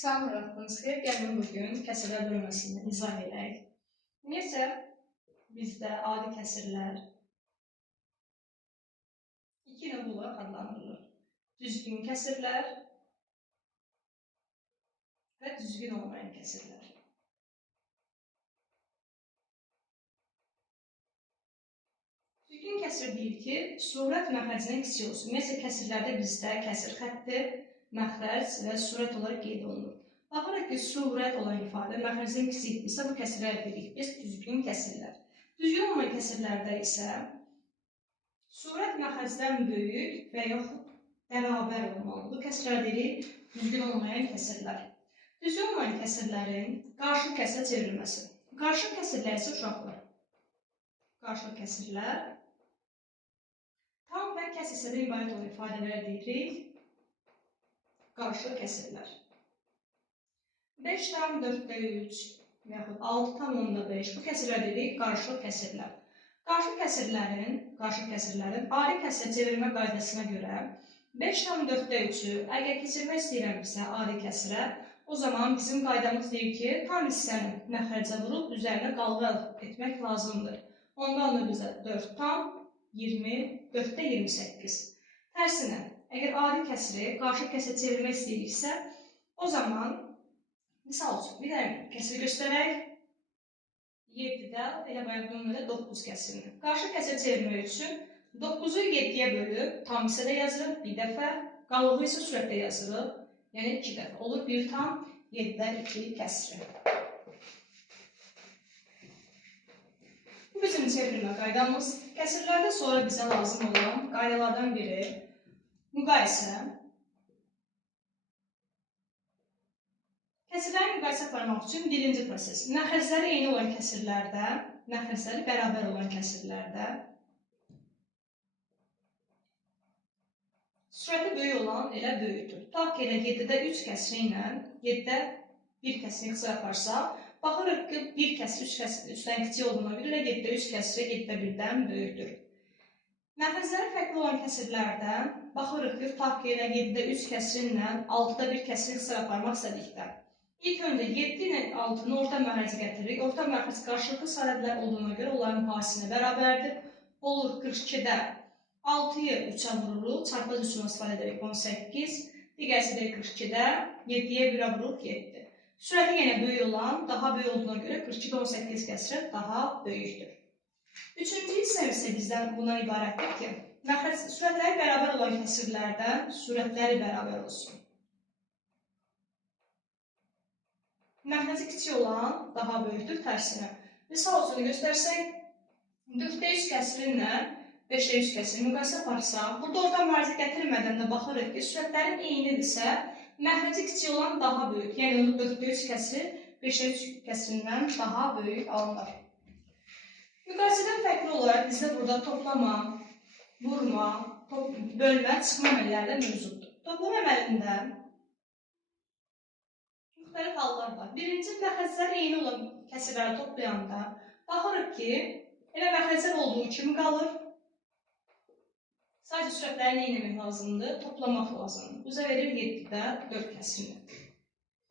Salam vaxtınız xeyir. Gəlin bugün kəsirlər bölməsini izah edək. Ümumiyyətcə bizdə adi kəsirlər iki növ olaraq adlandırılır. Düzgün kəsirlər və düzgün olmayan kəsirlər. Düzgün kəsir deyir ki, surət məxrəcinin kiçik olsun. Ümumiyyətcə kəsirlərdə bizdə kəsir xətti, məxrəc və surət olaraq qeyd olunur. Baxırıq ki, surət olan ifadə məxrəcinin kiçikdirsə, bu kəsirlər dedik biz düzgün kəsirlər. Düzgün olmayan kəsirlərdə isə surət məxrəcdən böyük və yaxud bərabər olmalı. Bu kəsirlər deyirik düzgün olmayan kəsirlər. Düzgün olmayan kəsirlərin qarşılıq kəsirə çevrilməsi. Qarşılıq kəsirlər isə uşaqlar. Qarşılıq kəsirlər tam və kəsr hissədən ibarət olan ifadələr deyirik qarşılıq kəsirlər. 5,4/3 və yaxud 6,5 bu kəsirlər dedik qarşılıq kəsirlər. Qarşılıq kəsirlərin adi kəsirə çevirmə qaydasına görə 5,4/3-ü əgər keçirmək istəyirəmsə adi kəsirə, o zaman bizim qaydamız deyir ki, tam hissəni məxrəcə vurub üzərinə qalğa etmək lazımdır. Ondan da bizə 4,28. Tərsinə, əgər adi kəsiri qarşılıq kəsirə çevirmək istəyiriksə, o zaman misal üçün, bir dənə kəsiri göstərək. 7-də, elə bayaq nömrədə 9 kəsirini. Qarşılıq kəsirə çevirmək üçün 9-u 7-yə bölüb, tam hissədə yazırıq bir dəfə, qalığı isə sürətdə yazırıq, yəni 2 dəfə. Olur 1,7/2 kəsiri. Bu bizim çevirmə qaydamız. Kəsirlərdə sonra bizə lazım olan qaydalardan biri müqayisə. Kəsirləri müqayisə aparmaq üçün birinci proses. Məxrəcləri eyni olan kəsirlərdə, məxrəcləri bərabər olan kəsirlərdə sürəti böyük olan elə böyükdür. Tutaq ki, elə 7-də 3 kəsiri ilə 7-də 1 kəsirini qısa yaparsaq, baxırıq ki, 1 kəsir 3-dən kiçik olduğuna görə elə 7-də 3 kəsiri 7-də 1-dən böyükdür. Məxrəcləri fərqli olan kəsirlərdə baxırıq ki, tutaq ki, elə 7-də 3 kəsiri ilə 6-da 1 kəsirini qısa yaparmaq istədikdə. İlk öncə 7 ilə 6-nı orta məxrəcə gətiririk. Orta məxrəc qarşılıqlı sayılar olduğuna görə onların mühasisinə bərabərdir. Olur 42-də 6-yı 3-ə vururuq, çarpaz üsulunu istifadə edərək 18, digərsi də 42-də 7-yə 1-ə vururuq 7. Sürəti yenə böyük olan, daha böyük olduğuna görə 42-də 18 kəsirə daha böyükdür. Üçüncü hissə isə bizdən bundan ibarətdir ki, sürətləri bərabər olan kəsirlərdən sürətləri bərabər olsun. Məxrəci kiçik olan daha böyükdür tərsinə. Misal üçün göstərsək, 4-də 3 kəsiri ilə 5-də 3 kəsiri müqayisə aparsaq, burada orta mübarizə gətirmədən də baxırıq ki, sürətlərin eynidirsə, məxrəci kiçik olan daha böyük. Yəni 4-də 3 kəsiri 5-də 3 kəsirindən daha böyük alınır. Müqayisədən fərqli olaraq bizdə burada toplama, vurma, bölmə, çıxma əməlləri də mövcuddur. Toplama əməlində müxtəlif hallar var. Birinci, məxrəcləri eyni olan kəsirləri toplayanda baxırıq ki, elə məxrəclər olduğu kimi qalır. Sadəcə sürətlərini eyni lazımdır, toplamaq lazımdır. Üzə verir 7-də 4 kəsirini.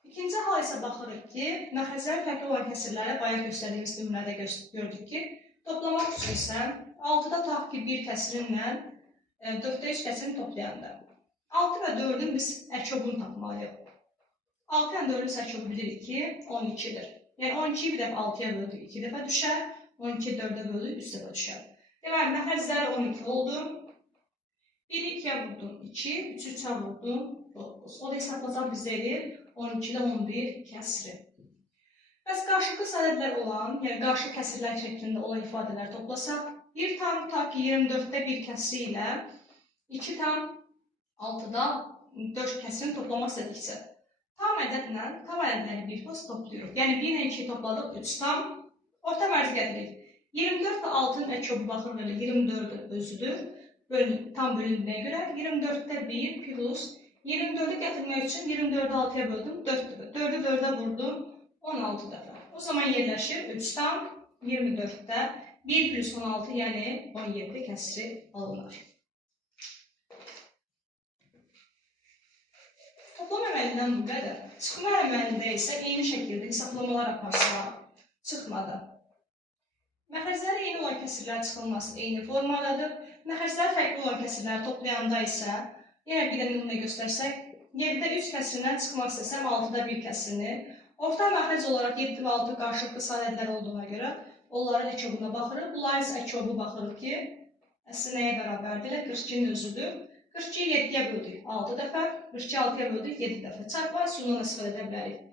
İkinci hal isə baxırıq ki, məxrəcləri fərqli olan kəsirlərə bayaq göstərdiyimiz nümunədə gördük ki, toplamaq üçün isə 6-da tutaq ki, 1 kəsirinlə 4-də 3 kəsirini toplayanda 6 və 4-ün biz əkobunu tapmalıyıq. 6 ilə 4-ün əkobunu bilirik ki, 12-dir. Yəni 12-yi bir dəfə 6-ya böldük 2 dəfə düşər, 12-yi 4-ə böldük 3 dəfə düşər. Deməli, məxrəcləri 12 oldu. 1-i 2-yə vurdum 2, 3-ü 3-ə vurdum 9. O da hesablasaq bizdə edir 12-də 11 kəsiri. Bəs qarşılıqlı sayılar olan, yəni qarşı kəsirlər şəklində olan ifadələri toplasaq, 1 tam tutaq ki, 24-də 1 kəsiri ilə 2 tam 6-da 4 kəsirini toplamaq istədiksə, tam ədədlə tam ədədləri bir post toplayırıq. Yəni 1 ilə 2 topladıq 3 tam, orta mərci gətiririk. 24 və 6-nın əkobu baxırıq elə 24-ün özüdür. Tam bölündüyünə görə 24-də 1 plus 24-ü gətirmək üçün 24-ü 6-ya böldüm 4 dəfə. 4-ü 4-ə vurdum 16 dəfə. O zaman yerləşir 3 tam 24-də 1 plus 16 yəni 17 kəsiri alınır. Toplama əməli əməlindən bu qədər. Çıxma əməlində isə eyni şəkildə hesablamalar aparsa, çıxmadı. Məxrəcləri eyni olan kəsirlərin çıxılması eyni formadadır. Məxrəcləri fərqli olan kəsirləri toplayanda isə, yenə bir də nümunə göstərsək, 7-də 3 kəsirindən çıxmaq istəsəm 6-da 1 kəsirini, orta məxrəc olaraq 7 və 6 qarşılıqlı sadədlər olduğuna görə onların ekobuna baxırıq. Bunların isə ekobu baxırıq ki, əsli nəyə bərabərdir? 42-nin özüdür. 42-yi 7-yə böldük 6 dəfə, 42-yi 6-ya böldük 7 dəfə. Çarpma üsulundan istifadə edə bilərik.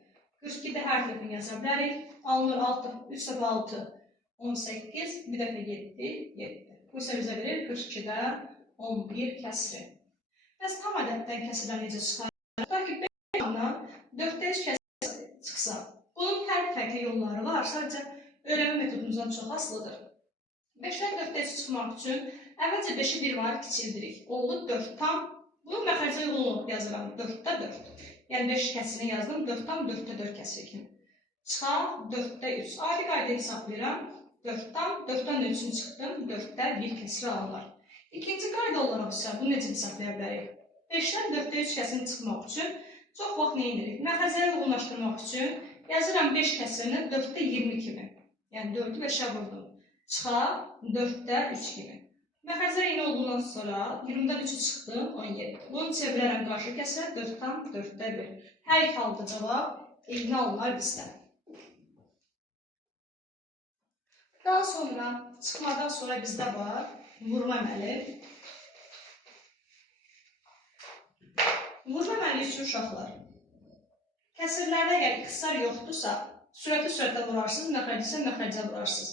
42-də hər tərəfini yaza bilərik. Alınır 3 dəfə 6, 18, bir dəfə 7, 7. Bu isə bizə verir 42-də 11 kəsiri. Bəs tam ədəddən kəsirlər necə çıxarır? Tutaq ki, 5 yandan 4-də 3 kəsir çıxsa, bunun fərqli yolları var. Sadəcə öyrənmə metodumuzdan çox asılıdır. 5-dən 4-də 3 çıxmaq üçün əvvəlcə 5-i bir var kiçildirik. Oldu 4 tam. Bunu məxrəcə uyğun olub yazıram 4-də 4. Yəni 5 kəsirini yazdım 4 tam 4-də 4 kəsiri kimi. Çıxar 4-də 3. Adi qayda hesablayıram. 4 tam 4-dən 3-ünü çıxdım 4-də 1 kəsiri alınır. İkinci qayda olaraq isə bunu necə hesablaya bilərik? 5-dən 4-də 3 kəsirini çıxmaq üçün çox vaxt nə edirik? Məxrəcləri uyğunlaşdırmaq üçün yazıram 5 kəsirini 4-də 20 kimi. Yəni 4-ü 5-ə vurdum. Çıxar 4-də 3 kimi. Məxrəclər eyni olduğundan sonra 20-dən 3-ü çıxdım 17. Bunu çevirərəm qarşı kəsirə 4 tam 4-də 1. Hər iki halda cavab eyni alınır bizdən. Daha sonra çıxmadan sonra bizdə var vurma əməli. Vurma əməli üçün uşaqlar. Kəsirlərdə əgər ixtisar yoxdursa, sürətli vurarsınız, məxrəci isə məxrəcə vurarsınız.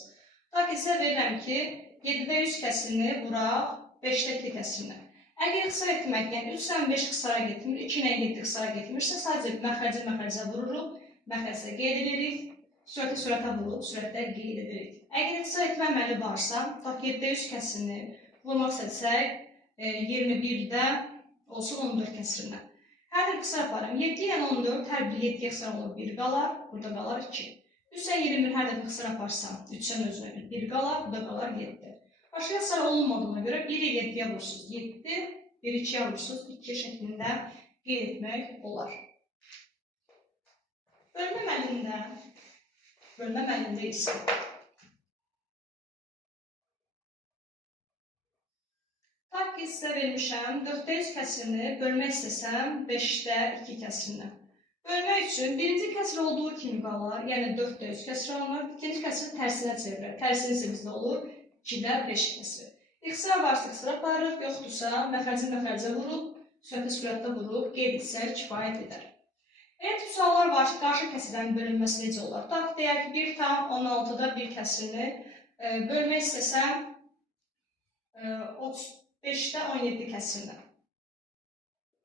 Ta ki, sizə verirəm ki, 7-də 3 kəsirini vuraq 5-də 2 kəsirini. Əgər ixtisar etmək, yəni 3-dən 5 ixtisara getmir, 2-dən 7 ixtisara getmirsə, sadəcə məxrəcə vururuq, məxrəcdə qeyd edirik, sürətə vururuq, sürətdə qeyd edirik. Əgər ixtisar etmə əməli varsa, ta ki, 7-də 3 kəsirini vurmaq istəsək, 21-də olsun 14 kəsirindən. Hər də qısa yaparım. 7 ilə 14 hər biri 7 ixtisar olur, 1 qalar, burada qalar 2. 3-dən 21 hər dəfə qısa yaparsam, 3-dən özünə 1 qalar, burada qalar 7. Başqa ixtisar olunmadığına görə 1-i 7-yə vurursunuz, 7, 1-i 2-yə vurursunuz, 2 şəklində qeyd etmək olar. Bölmə əməlində isə ki, sizə vermişəm 4-də 3 kəsirini bölmək istəsəm 5-də 2 kəsirindən. Bölmək üçün birinci kəsir olduğu kimi qalar, yəni 4-də 3 kəsir alınır, ikinci kəsir tərsinə çevirir. Tərsini isə bizdə olur 2-də 5 kəsir. İxtisar varsa ixtisar aparırıq, yoxdursa məxrəcə vurub, sürətdə vurub, qeyd etsək kifayət edər. Elə tip suallar var ki, qarşı kəsirlərin bölünməsi necə olar? Tutaq ki, deyək ki, 1 tam 16-da 1 kəsirini bölmək istəsəm 5-də 17 kəsirindən.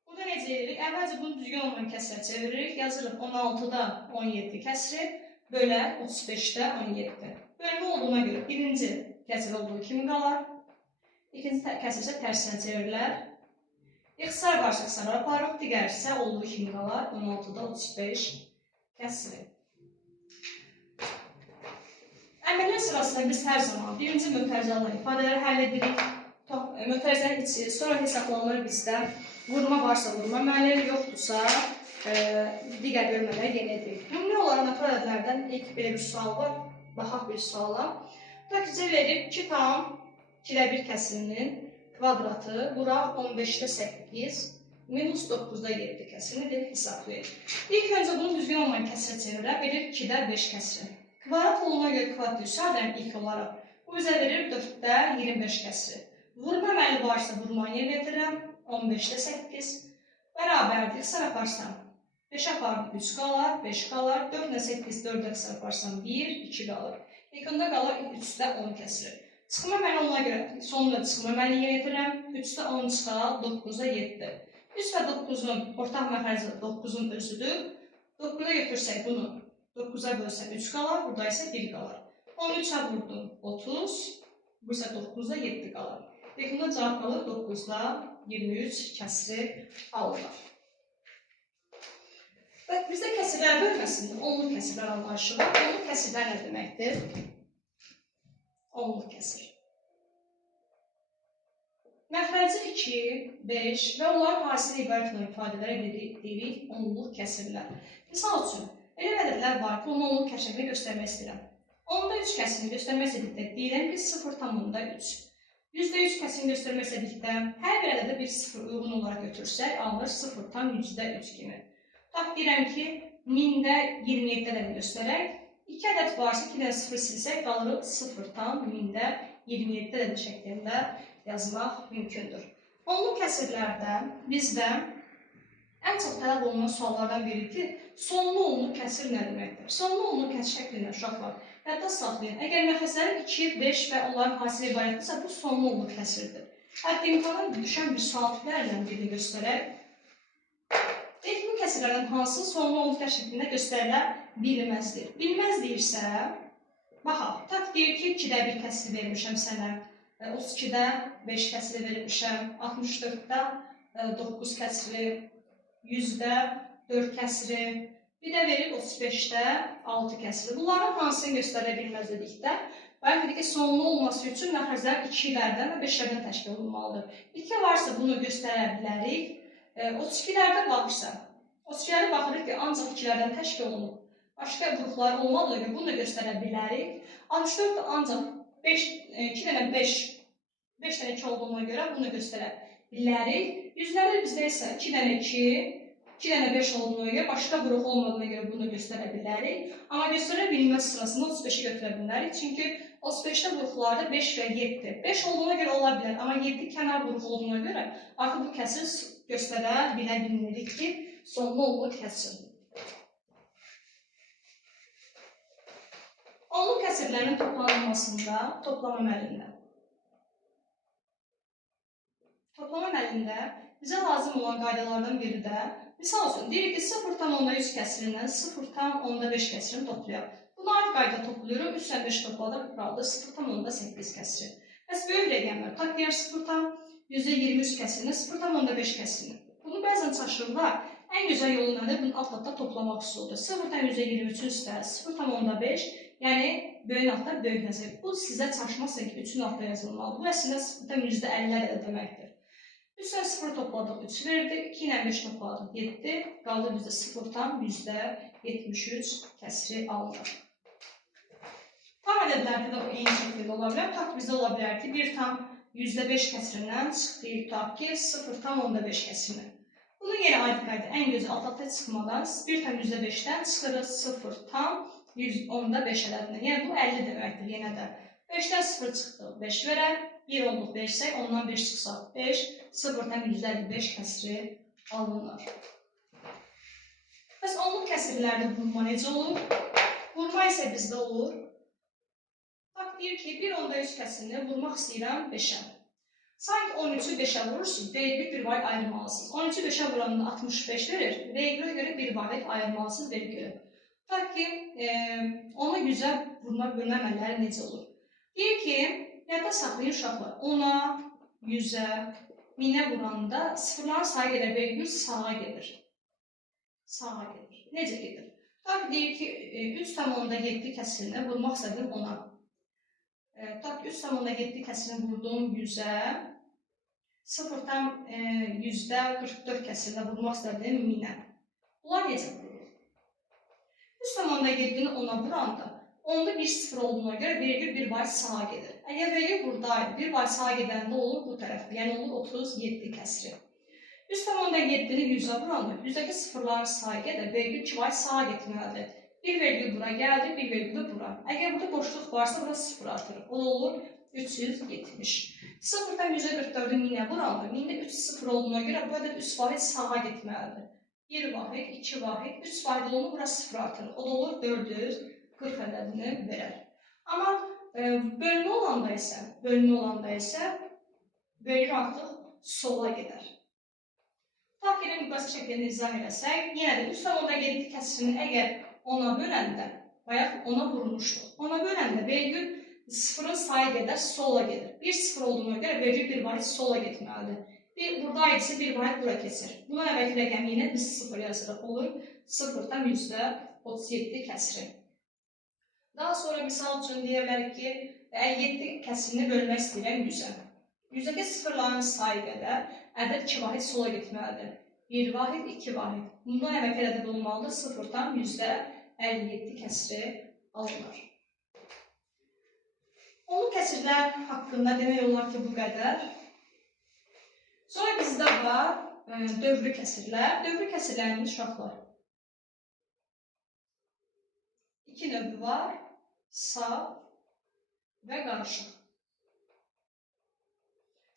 Burada necə edirik? Əvvəlcə bunu düzgün olmayan kəsirə çeviririk. Yazırıq 16-da 17 kəsiri bölə 35-də 17. Bölmə olduğuna görə birinci kəsir olduğu kimi qalar. İkinci kəsir isə tərsinə çevirilər. İxtisar varsa ixtisara aparıq. Digər isə olduğu kimi qalar 16-da 35 kəsiri. Əməllər sırasında biz hər zaman birinci mötərizəli ifadələri həll edirik. Mötərizənin içi, sonra hesablanır bizdə vurma varsa vurma əməli, yoxdursa digər bölmələri yenə edirik. Nümunə olaraq natural ədədlərdən ilk belə bir sual var. Baxaq bir suala. Tutaq ki, verib 2 tam 2-də 1 kəsirinin kvadratı vuraq 15-də 8 minus 9-da 7 kəsirini deyib hesablayır. İlk öncə bunu düzgün olmayan kəsirə çevirək, verir 2-də 5 kəsiri. Kvadrat olduğuna görə kvadrat düşərəm ilk olaraq. Bu bizə verir 4-də 25 kəsiri. Vurma əməli varsa vurmanı yerinə yetirirəm. 15-də 8 bərabərdir. Qısa yaparsam 5 apardım 3 qalar, 5 qalar. 4-də 8, 4-də qısa yaparsam 1, 2 qalır. İlkində qalar 3-də 10 kəsiri. Çıxma əməli oluna görə sonunda çıxma əməli yerinə yetirirəm. 3-də 10 çıxar, 9-da 7. 3 və 9-un ortaq məxrəci 9-un özüdür. 9-a götürsək bunu 9-a bölsəm 3 qalar, burada isə 1 qalar. 13-ə vurdum 30, bu isə 9-da 7 qalar. Yekunda cavab qalır 9-da 23 kəsiri alınır. Bizdə kəsirlər bölməsində onluq kəsirlər anlayışı var. Onluq kəsirlər nə deməkdir? Onluq kəsir. Məxrəci 2, 5 və onların hadisələ ibarət olan ifadələrə deyirik onluq kəsirlər. Misal üçün, elə ədədlər var ki, onu onluq şəklində göstərmək istəyirəm. Onda 3 kəsirini göstərmək istədikdə deyirəm ki, 0,3. %100 kəsirini göstərmək istədikdə hər bir ədədə bir 0 uyğun olaraq götürsək, alınır 0,3 kimi. Bax, deyirəm ki, 1000-də 27 ədədini göstərək. 2 ədəd varsa, 2 dənə 0 silsək, qalır 0,1000-də 27 ədəd şəklində yazmaq mümkündür. Onluq kəsirlərdə bizdə ən çox tələb olunan suallardan biri ki, sonlu onluq kəsir nə deməkdir? Sonlu onluq kəsir şəklində uşaqlar yadda saxlayın. Əgər məxrəclərin 2, 5 və onların hadisələ ibarətdirsə, bu sonlu onluq kəsirdir. Hətta imtahandan düşən bir sual tiplərindən birini göstərək. İlk bu kəsirlərdən hansı sonlu onluq kəsir şəklində göstərilə bilməzdir? Bilməz deyirsə, baxaq, tak deyir ki, 2-də 1 kəsiri vermişəm sənə, 32-də 5 kəsiri vermişəm, 64-də 9 kəsiri, 100-də 4 kəsiri, bir də verir 35-də 6 kəsiri. Bunların hansını göstərə bilməz dedikdə, bayaq dedik ki, sonlu olması üçün məxrəclər 2-lərdən və 5-lərdən təşkil olunmalıdır. 2 varsa bunu göstərə bilərik. 32-lərdə baxırsa, 32-lərdə baxırıq ki, ancaq 2-lərdən təşkil olunub. Başqa qruplar olmadığı görə bunu da göstərə bilərik. 64 də ancaq 2 dənə 5 dənə 2 olduğuna görə bunu göstərə bilərik. 100-lərdə bizdə isə 2 dənə 2, 2 dənə 5 olduğuna görə, başqa qrup olmadığına görə bunu göstərə bilərik. Amma göstərə bilməz sırasında 35-i götürə bilərik. Çünki 35-də qruplarda 5 və 7. 5 olduğuna görə ola bilər, amma 7 kənar qrup olduğuna görə artıq bu kəsir göstərə bilmirik ki, sonlu onluq kəsirdir. Onluq kəsirlərin toplanılmasında toplama əməlində. Toplama əməlində bizə lazım olan qaydalardan biri də, misal üçün, deyirik ki, 0,100 kəsirindən 0,5 kəsirini toplayaq. Buna aid qayda toplayırıq, 3-5 topladıq, qaldı 0,8 kəsiri. Bəs böyük rəqəmlər, tak deyək 0,123 kəsirindən 0,5 kəsirini. Bunu bəzən çaşırırlar, ən gözəl yolu nədir? Bunu alt-alta toplamaq üsuludur. 0,123 üstə 0,5, yəni böyük altda böyük yazır. Bu sizə çaşmazsa ki, 3-ün altda yazılmalıdır. Bu əslində 0,50 deməkdir. 3 ilə 0 topladıq, 3 verdi, 2 ilə 5 topladıq, 7, qaldı bizdə 0,73 kəsiri alınır. Tam ədədlərdə də bu eyni şəkildə ola bilər. Tak bizdə ola bilər ki, 1,5 kəsirindən çıxdıyıq, tak ki, 0,5 kəsirini. Bunu yenə aid qayda, ən gözəl alt-alta çıxmadan 1,5-dən çıxırıq 0,115 ədədinə. Yəni, bu 50 deməkdir yenə də. 5-dən 0 çıxdıq, 5 verər. 1 onluq versək, ondan 5 çıxsaq 5, 0,155 kəsiri alınır. Bəs onluq kəsirlərdə vurma necə olur? Vurma isə bizdə olur. Bax, deyir ki, 1,3 kəsirini vurmaq istəyirəm 5-ə. Sanki 13-ü 5-ə vurursunuz, vergül bir vahid ayırmalısınız. 13-ü 5-ə vuranda 65 verir, vergülə görə bir vahid ayırmalısınız vergülü. Bax ki, ona güzel vurma bölmə əməlləri necə olur? Deyir ki, yadda saxlayın uşaqlar, 10-a, 100-ə, 1000-ə vuranda sıfırların sayı qədər vergül sağa gedir. Sağa gedir. Necə gedir? Tabi deyir ki, 3,7 kəsirini vurmaq istədim 10-a. Tabi 3,7 kəsirini vurdum 100-ə. 0,144 kəsirini vurmaq istədim 1000-ə. Bunlar necə vurulur? 3,7-ni 10-a vuranda, onda bir sıfır olduğuna görə vergül bir vahid sağa gedir. Əgər vergül buradaydı, bir vahid sağa gedəndə olur bu tərəfdə, yəni olur 37 kəsiri. 3,7-ni 100-ə vuranda, 100-dəki sıfırların sayı qədər vergül 2 vahid sağa getməlidir. Bir vergül bura gəldi, bir vergül də bura. Əgər burada boşluq varsa, bura sıfır artırır. O da olur 370. 0,144-ü 1000-ə vuranda, 1000-də 3 sıfır olduğuna görə burada 3 vahid sağa getməlidir. 1 vahid, 2 vahid, 3 vahid olduğunu bura sıfır artırır. O da olur 440 ədədini verər. Amma bölünmə olanda isə bölgü artıq sola gedər. Tak elə müqayisə şəklində izah eləsək, yenə də 3,7 kəsirini əgər 10-a böləndə, bayaq 10-a vurmuşduq. 10-a böləndə vergül sıfırın sayı qədər sola gedir. 1 sıfır olduğuna görə vergül bir vahid sola getməlidir. Burada isə bir vahid bura keçir. Buna əvvəlki rəqəmi yenə biz 0 yazırıq. Olur 0,37 kəsiri. Daha sonra misal üçün deyə bilərik ki, 57 kəsirini bölmək istəyirəm 100-ə. Yüzdəki sıfırların sayı qədər ədəd 2 vahid sola getməlidir. 1 vahid, 2 vahid. Bundan əvvəlki ədəd olmalıdır. 0-dan %57 kəsri alınır. Onlu kəsirlər haqqında demək olar ki, bu qədər. Sonra bizdə var dövrü kəsirlər. Dövrü kəsirlərimiz uşaqlar. İki növü var. Sağ və qarışıq.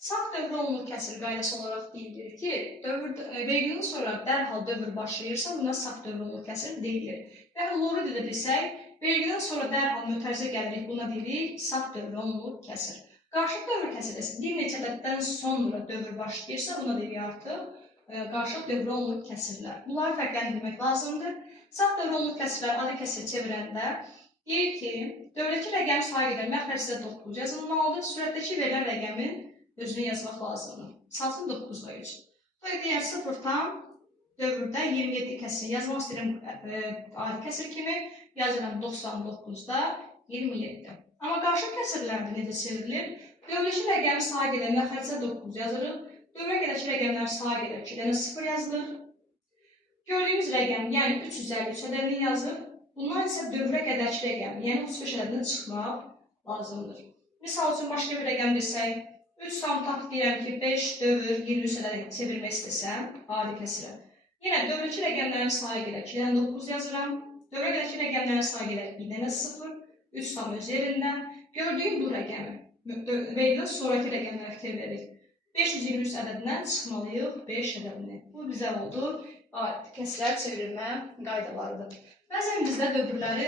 Sağ dövrü onlu kəsir qaydası olaraq deyilir ki, vergüldən sonra dərhal dövr başlayırsa, buna sağ dövrü onlu kəsir deyilir. Və loru da desək, vergüldən sonra dərhal mötərizə gəlirik, buna deyirik sağ dövrü onlu kəsir. Qarışıq dövr kəsirləsi bir neçə ədəddən sonra dövr başlayırsa, buna deyirik artıq qarışıq dövrü onlu kəsirlər. Bunları fərqləndirmək lazımdır. Sağ dövrü onlu kəsirlər adi kəsir çevirəndə deyir ki, dövrəki rəqəm sayı qədər məxrəcdə 9 yazılmalıdır, sürətdəki verilən rəqəmin özünü yazmaq lazımdır. Salsın 9'da 3. Böyle diğer sıfırdan dövrdə 27 kəsir yazmaq istəyirəm adi kəsir kimi yazıram 99'da 27. Amma qarışıq kəsirlərdə necə çevrilir? Dövrəki rəqəmi sağa gedən məxrəcdə 9 yazılır. Dövrə gedəki rəqəmlər sağa gedən 2 dənə 0 yazılır. Gördüyümüz rəqəm, yəni 353 ədədini yazır. Bundan isə dövrə qədərki rəqəm, yəni 35 ədədini çıxmaq lazımdır. Misal üçün başqa bir rəqəm desək, 3 tam deyirəm ki, 5 dövr 23 ədədi çevirmək istəsəm, adi kəsirə. Yenə dövrəki rəqəmlərin sayı gedək, 2 dənə 9 yazıram. Dövrə gedəki rəqəmlərin sayı gedək, 1 dənə 0, 3 tam öz yerində. Gördüyüm bu rəqəmi, vergüldən sonraki rəqəmləri fikir veririk. 523 ədədindən çıxmalıyıq 5 ədədini. Bu bizə oldu, adi kəsirlər çevirmə qaydalarıdır. Bəzən bizdə dövrləri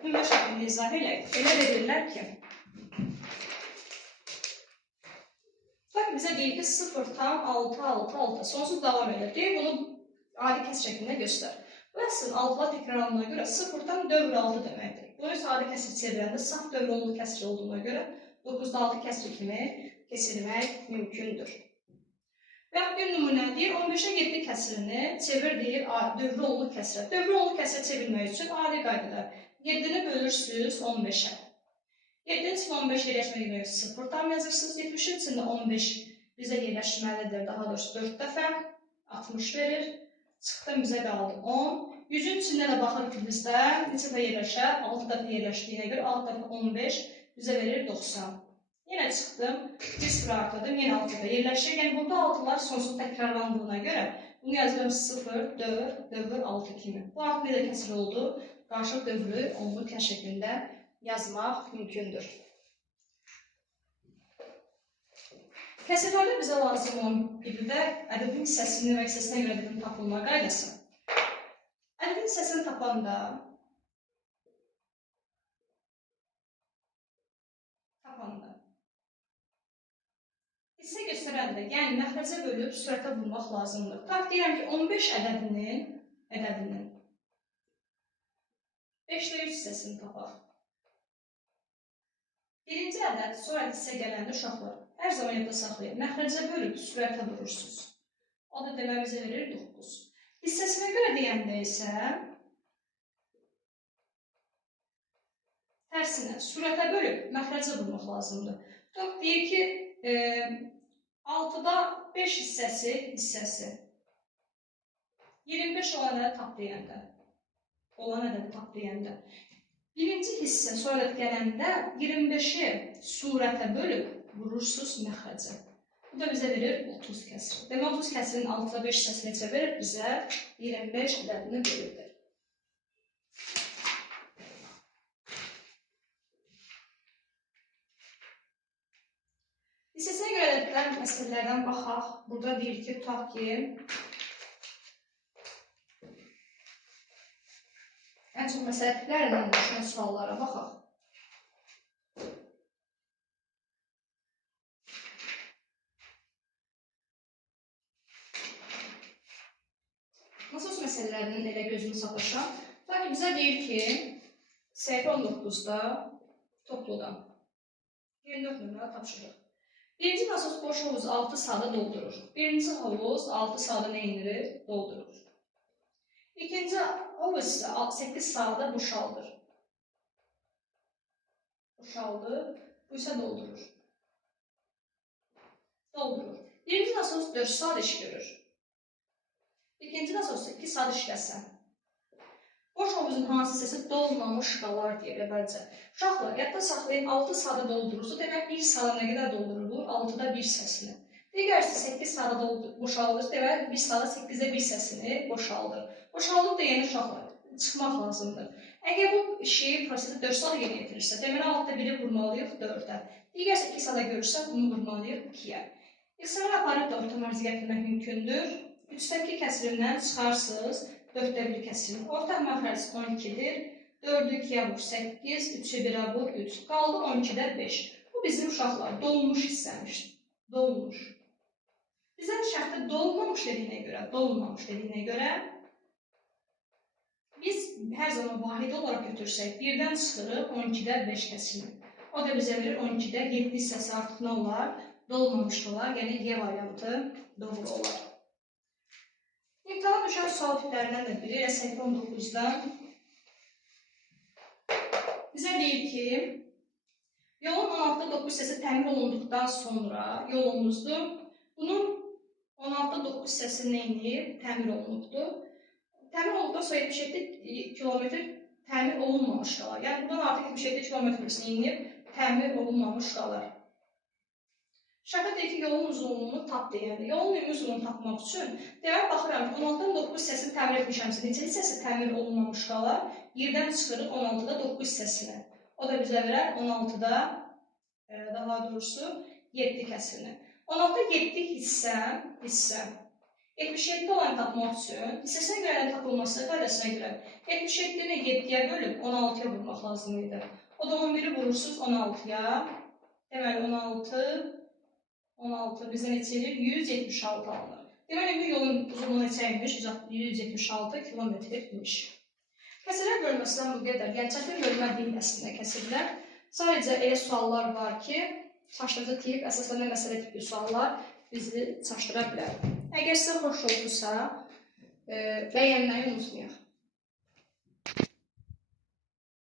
nümunə şəklində izah elə verirlər ki, bizə deyir ki, 0,666 sonsuz davam edir. Deyir, bunu adi kəsir şəklində göstər. Bu əslin 6'la təkrarlandığına görə 0'dan dövr 6 deməkdir. Bunu isə adi kəsir çevirəndə saf dövr onlu kəsir olduğuna görə 9'da 6 kəsir kimi keçirmək mümkündür. Və bir nümunə deyir, 15'ə 7 kəsirini çevir deyir dövrü onlu kəsirə. Dövrü onlu kəsirə çevirmək üçün adi qaydada 7'ni bölürsünüz 15'ə. 7'nin içində 15 yerləşmək üçün 0 tam yazırsınız. 70'in içində 15 bizə yerləşməlidir. Daha doğrusu 4 dəfə 60 verir. Çıxdım bizə qaldı 10. 100'ün içində də baxırıq ki, bizdə neçə dəfə yerləşər? 6 dəfə yerləşdiyinə görə 6 dəfə 15 bizə verir 90. Yenə çıxdım, bir sıra artırdım, yenə 6 dəfə yerləşir. Yəni burada 6'lar sonsuz təkrarlandığına görə bunu yazıram 0, 4, dövr 6 kimi. Bu artıq necə kəsir oldu? Qarışıq dövrü onlu kəsir şəklində yazmaq mümkündür. Kəsirlərdə bizə lazım olan bir də ədədin hissəsinin və hissəsinə görə ədədin tapılma qaydası. Ədədin hissəsini tapanda hissə göstərəndə, yəni məxrəcə bölüb sürətə vurmaq lazımdır. Tak deyirəm ki, 15 ədədinin 5'də 3 hissəsini tapaq. Birinci ədəd, sonra hissə gələndə uşaqlar, hər zaman yadda saxlayın. Məxrəcə bölüb sürətə vurursunuz. O da demək bizə verir 9. Hissəsinə görə deyəndə isə tərsinə sürətə bölüb məxrəcə vurmaq lazımdır. Tutaq deyir ki, 6'da 5 hissəsi 25 olan ədədi taplayanda birinci hissə sonra gələndə 25'i surətə bölüb vurursunuz məxrəcə. Bu da bizə verir 30 kəsir. Demək 30 kəsirin 6'da 5 hissəsi necə verir? Bizə 25 ədədini bölürdür. Hissəsinə görə ədədlər məsələlərdən baxaq. Burada deyir ki, tutaq ki, ən çox məsələ tiplərlə düşünən suallara baxaq. Nasıl məsələlərinin elə gözünü sataşan? Tutaq ki, bizə deyir ki, səhifə 19'da topludan 24 nömrə tapşırıq. Birinci nasos boş hovuz 6 saata doldurur. Birinci hovuz 6 saata nə indirir? Doldurur. İkinci hovuz isə 8 saata boşaldır. boşaldı. Bu isə doldurur. Doldurur. Birinci nasos 4 saat iş görür. İkinci nasosda 2 saat işləsən. Boş hovuzun hansı hissəsi dolmamış qalar deyə əvvəlcə. Uşaqlar, yadda saxlayın, 6 saata doldurursa, demək 1 saata nə qədər doldurulur? 6-da 1 hissəsini. Digər isə 8 saata boşaldır, demək 1 saata 8-də 1 hissəsini boşaldır. Boşaldıb da yeni uşaqlar çıxmaq lazımdır. Əgər bu prosesi 4 saat yerinə yetirirsə, demək 6-da 1-i vurmalıyıq 4-də. Digər isə 2 saata görürsə, bunu vurmalıyıq 2-yə. İxtisarı aparıb da orta mərzi gətirmək mümkündür. 3-dəki kəsirindən çıxarsınız, 4-də 1 kəsirin. Orta məxrəc 12-dir. 4-ü 2-yə vur 8, 3-ü 1-ə vur 3. Qaldı 12-də 5. Bu bizim uşaqlar dolmuş hissəmiş. Dolmuş. Bizə şərtdə dolmamış dediyinə görə biz hər zaman vahid olaraq götürsək, 1-dən çıxırıq 12-də 5 kəsilir. O da bizə verir 12-də 7 hissəsi artıq nə olar? Dolmamış olar, yəni Y variantı doğru olar. İmtihana düşən sual tiplərindən də biri, səhifə 19-dan bizə deyir ki, yolun 16-da 9 hissəsi təmin olunduqdan sonra yolumuzdur. Bunun 16-da 9 hissəsi neyini təmin olunubdur? Təmin olunduqdan sonra 77 kilometr təmin olunmamış qalar. Yəni, buradan artıq 77 kilometrisini inib təmin olunmamış qalar. Şərtdə deyir ki, yolun uzunluğunu tap deyəndə. Yolun uzunluğunu tapmaq üçün demək baxıram ki, 16-dan 9 hissəsini təmin etmişəmsə, neçə hissəsi təmin olunmamış qalar? 1-dən çıxırıq 16-da 9 hissəsini. O da bizə verər 16-da, daha doğrusu 7 kəsirini. 16-da 7 hissə 77 olanı tapmaq üçün hissəsinə görə tapılması qaydasına görə 77-ni 7-yə bölüb 16-ya vurmaq lazım idi. O da 11-i vurursunuz 16-ya. Deməli 16 bizə neçə edir? 176 alınır. Deməli, bu yolun uzunluğu neçəymiş? 176 kilometrmiş. Kəsirlər bölməsindən bu qədər. Yəni, çətin bölmə deyil əslində kəsirlər. Sadəcə elə suallar var ki, çaşdırıcı tip, əsaslənmə məsələ tipi suallar bizi çaşdıra bilər. Əgər sizə xoş olursa, bəyənməyi unutmayaq.